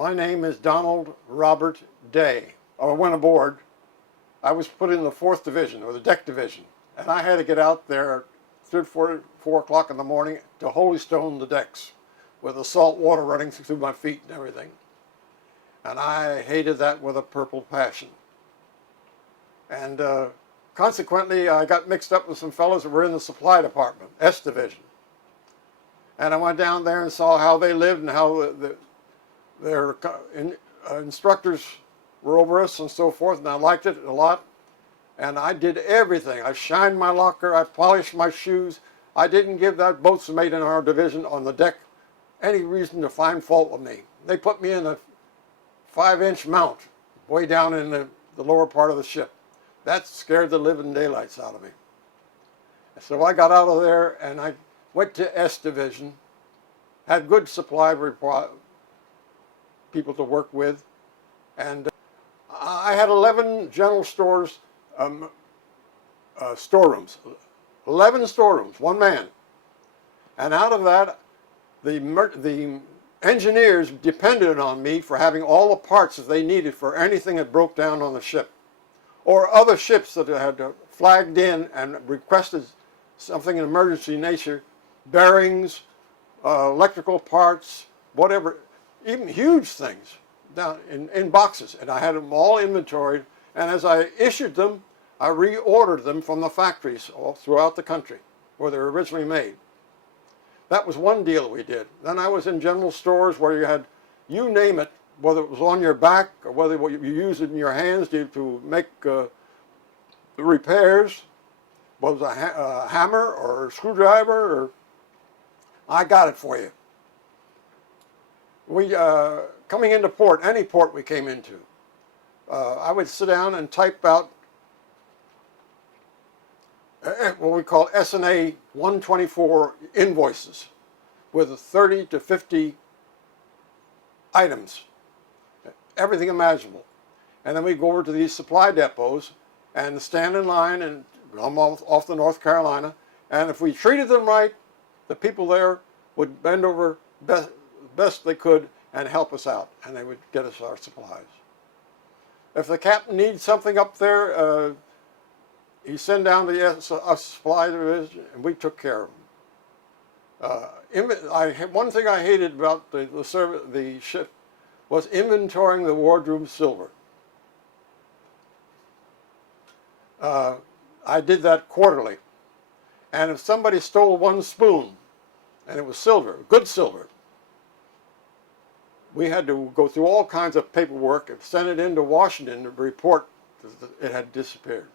My name is Donald Robert Day. I went aboard. I was put in the 4th Division, or the deck division, and I had to get out there at 4 o'clock in the morning to holystone the decks with the salt water running through my feet and everything. And I hated that with a purple passion. And consequently, I got mixed up with some fellows that were in the supply department, S Division. And I went down there and saw how they lived and how their instructors were over us and so forth, and I liked it a lot. And I did everything. I shined my locker, I polished my shoes. I didn't give that boatswain in our division on the deck any reason to find fault with me. They put me in a 5-inch mount way down in the lower part of the ship. That scared the living daylights out of me. So I got out of there and I went to S Division, had good supply people to work with, and I had 11 general stores, storerooms. 11 storerooms, one man. And out of that, the engineers depended on me for having all the parts that they needed for anything that broke down on the ship, or other ships that had flagged in and requested something in emergency nature, bearings, electrical parts, whatever, even huge things down in boxes. And I had them all inventoried, and as I issued them, I reordered them from the factories all throughout the country where they were originally made. That was one deal we did. Then I was in general stores where you had, you name it, whether it was on your back or whether you used it in your hands to make repairs, whether it was a hammer or a screwdriver, or I got it for you. We, coming into port, any port we came into, I would sit down and type out what we call S&A 124 invoices with 30 to 50 items, everything imaginable. And then we'd go over to these supply depots and stand in line and come off to North Carolina. And if we treated them right, the people there would bend over best they could and help us out, and they would get us our supplies. If the captain needs something up there, he'd send down the supply division, and we took care of them. One thing I hated about the ship was inventorying the wardroom silver. I did that quarterly. And if somebody stole one spoon, and it was silver, good silver, we had to go through all kinds of paperwork and send it into Washington to report that it had disappeared.